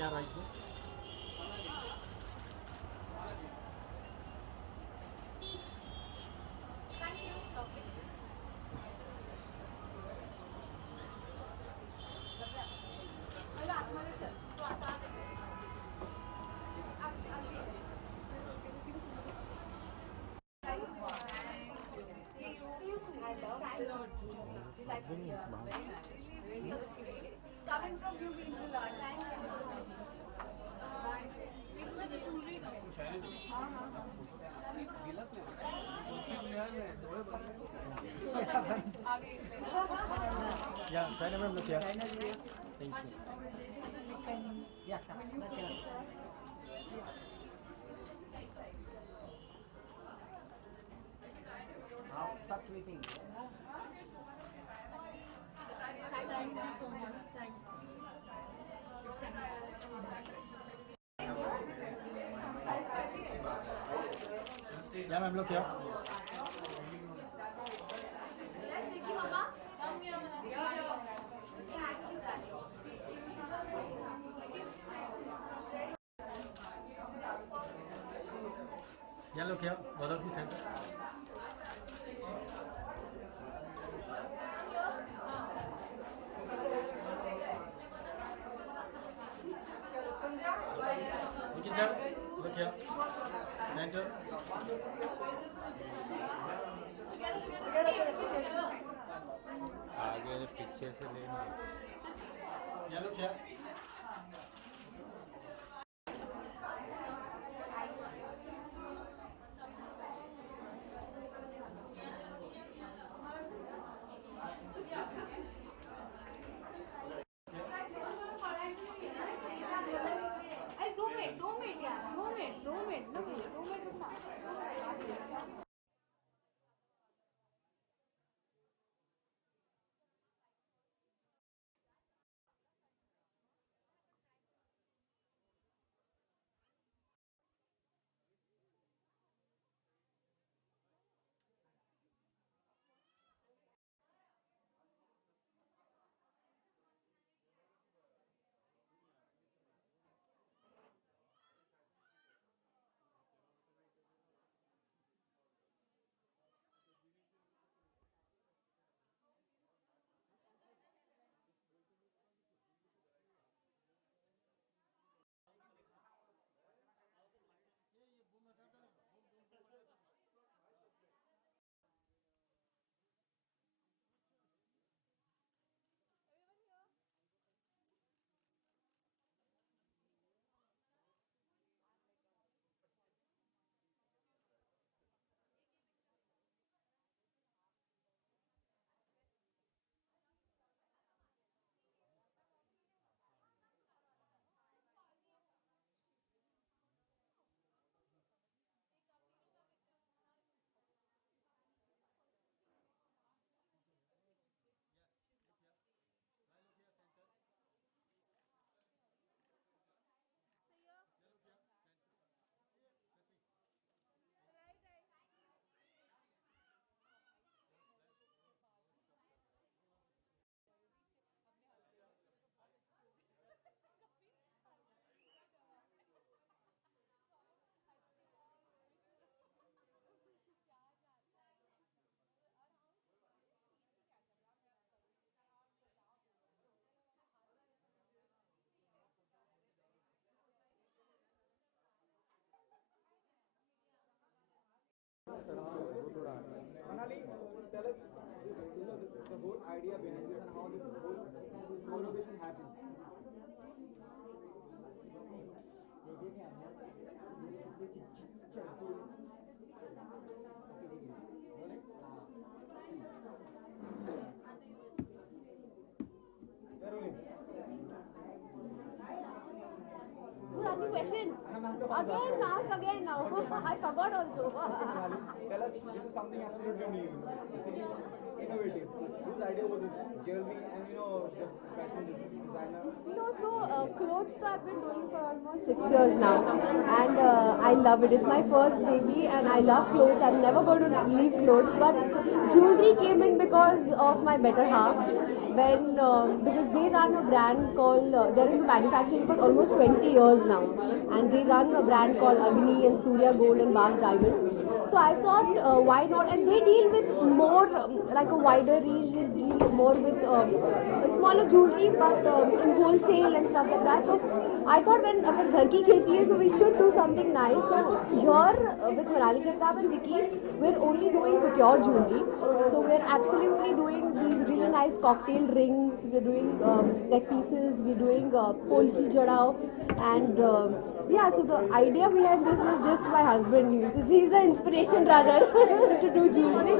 यहाँ राइट में। Coming from you means a lot. Thank you. Yeah, China ma'am, look here. Thank you. Yeah, now start tweeting. Thank you so much. Thanks. Yeah ma'am, look here. Yeah, look here. Both of you center. Okay, sir. Look here. Center. आगे पीछे से लेना। Yeah, look here. अरे 2 minute यार, 2 minute रुकना। Manali, tell us the whole idea behind this and how this whole conversation happened. We're rolling. Who's asking questions? I'm not the Again, ask again now. I forgot also. Tell us, this is something absolutely new, innovative. Who's whose idea was this jewelry and the fashion designer? No, so clothes so I've been doing for almost 6 years now, and I love it. It's my first baby, and I love clothes. I'm never going to leave clothes, but jewelry came in because of my better half. When because they run a brand called they're into manufacturing for almost 20 years now, and they run a brand called Agni and Surya Gold and Vast Diamonds. So I thought, why not? And they deal with more like a wider range. They deal more with smaller jewelry, but in wholesale and stuff like that. So I thought, when agar ghar ki kheti hai, so we should do something nice. So here with Manali Jagtap and Vicky, we're only doing couture jewelry. So we're absolutely doing these really nice cocktail rings. We're doing neck pieces. We're doing polki jadao, and yeah. So the idea behind this was just my husband. He's the inspiration rather to do jewelry.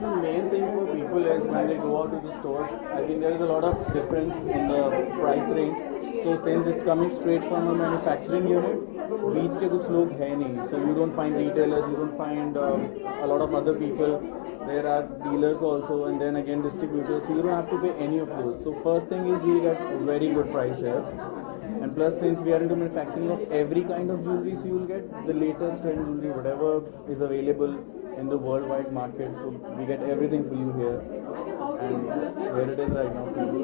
The main thing for people is when they go out to the stores, I think there is a lot of difference in the price range. So since it's coming straight from a manufacturing unit, beach ke kuch log hai nahi. So you don't find retailers, you don't find a lot of other people. There are dealers also, and then again distributors. So you don't have to pay any of those. So first thing is we get very good price here. And plus, since we are into manufacturing of every kind of jewelry, so you will get the latest trend jewelry, whatever is available in the worldwide market. So we get everything for you here, and where it is right now for you.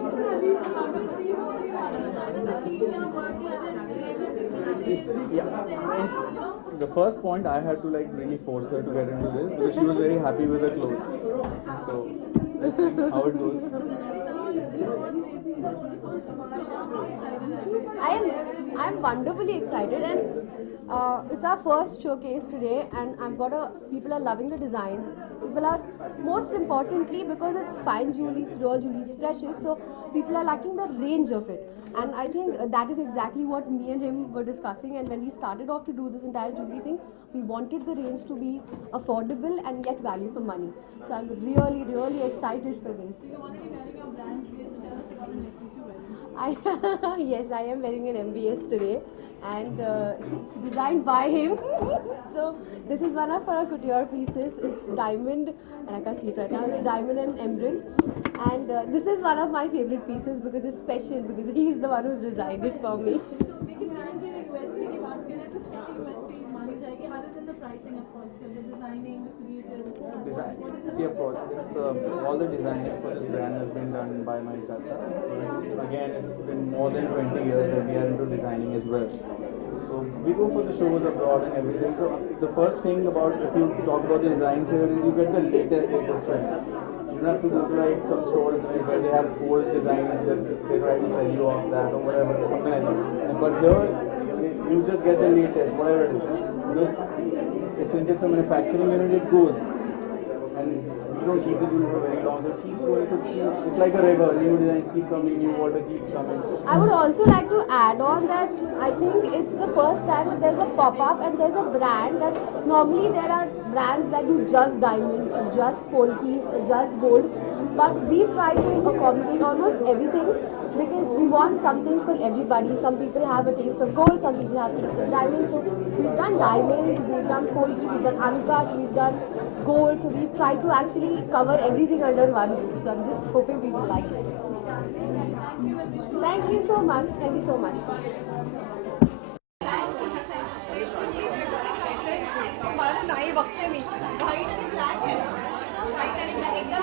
Yeah, and the first point I had to really force her to get into this because she was very happy with her clothes. So let's see how it goes. I'm wonderfully excited, and it's our first showcase today, and people are loving the design. People are, most importantly, because it's fine jewelry, it's raw jewelry, it's precious, so people are liking the range of it. And I think that is exactly what me and him were discussing, and when we started off to do this entire jewelry thing, we wanted the range to be affordable and yet value for money. So I'm really, really excited for this. Yes, I am wearing an MBS today, and it's designed by him. So this is one of our couture pieces. It's diamond, and I can't see it right now. It's diamond and emerald, and this is one of my favorite pieces because it's special, because he is the one who's designed it for me. Other than the pricing, of course, the designing, the creatives. Design. See, of course, it's all the designing for this brand has been done by my chacha. Again, it's been more than 20 years that we are into designing as well. So we go for the shows abroad and everything. So the first thing about, if you talk about the designs here, is you get the latest trend. You don't have to go to some stores where they have old designs that they try to sell you off that or whatever, something like that. But here, you just get the latest, whatever it is. Since it's a manufacturing unit, it goes. And you don't keep the jewelry for very long, so it keeps going. So it's like a river, new designs keep coming, new water keeps coming. I would also like to add on that I think it's the first time that there's a pop-up and there's a brand that normally there are brands that do just diamond, just polkis, just gold. But we've tried to accommodate almost everything because we want something for everybody. Some people have a taste of gold, some people have a taste of diamonds. So we've done diamonds, we've done polki, we've done uncut, we've done gold. So we've tried to actually cover everything under one roof. So I'm just hoping people like it. Thank you so much. Thank you so much. नाही बघते मी white आणि black आहे white आणि black एकदम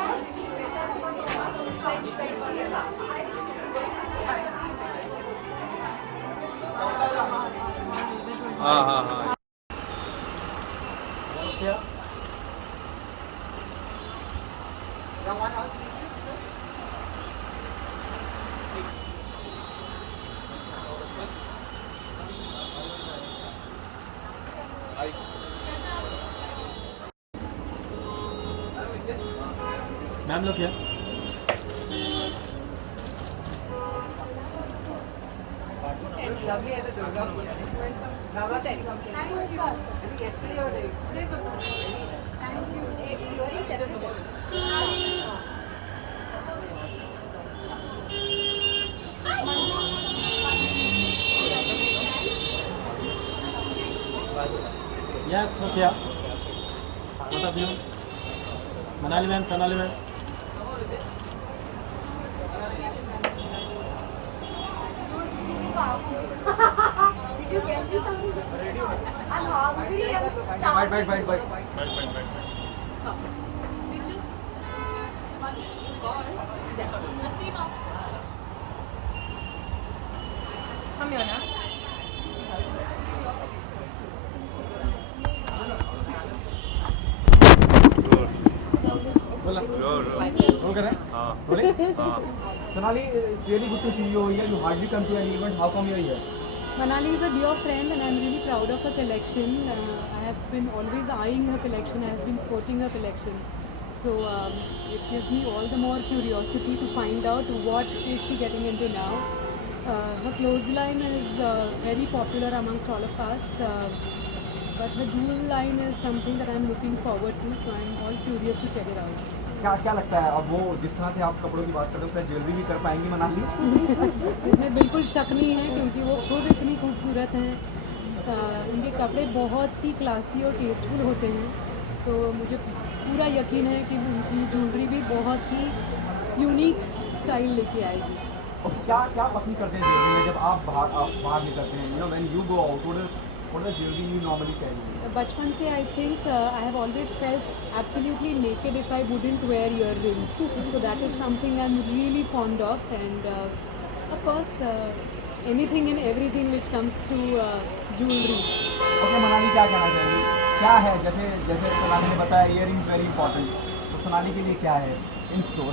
हाँ क्या ma'am लोग क्या Yes, Sophia. What have you? Manali ma'am, Sonali ma'am. Did you get me something? I'm hungry. I'm starving. Bite. Come here now. बोला. रोल कर रहे हैं? Rolling? Sonali, it's really good to see you here. You hardly come to an event. How come you are here? Manali is a dear friend and I'm really proud of her collection. I have been always eyeing her collection, I have been sporting her collection. So it gives me all the more curiosity to find out what is she getting into now. Her clothes line is very popular amongst all of us. But her jewel line is something that I'm looking forward to, so I'm all curious to check it out. क्या लगता है अब वो जिस तरह से आप कपड़ों की बात कर रहे हो उसमें ज्वेलरी भी कर पाएंगी मनाली? इसमें बिल्कुल शक नहीं है क्योंकि वो खुद इतनी खूबसूरत हैं. उनके कपड़े बहुत ही क्लासी और टेस्टफुल होते हैं, तो मुझे पूरा यकीन है कि उनकी ज्वेलरी भी बहुत ही यूनिक स्टाइल लेके आएगी. और क्या पसंद करते हैं ज्वेलरी में जब आप बाहर निकलते हैं? When you go out, what is jewelry you normally carry? बचपन से I think I have always felt absolutely naked if I wouldn't wear earrings. So that is something I'm really fond of, and of course anything and everything which comes to jewelry. Okay Manali, क्या कहना चाहेंगी? क्या है जैसे सोनाली ने बताया earrings very important, तो सोनाली के लिए क्या है इन store?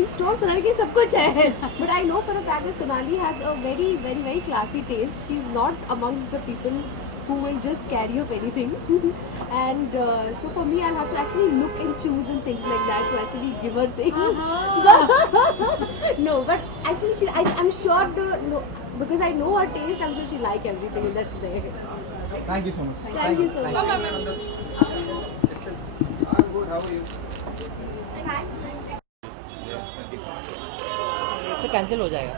In store, Sonali ki sab kuch hai. But I know for a fact that Sonali has a very classy taste. She's not amongst the people who will just carry off anything. And so for me, I'll have to actually look and choose and things like that to actually give her things. No, but actually, I'm sure because I know her taste, I'm sure she like everything, and that's there. Thank you so much. Thank you so much. I'm good. How are you? इससे cancel हो जाएगा.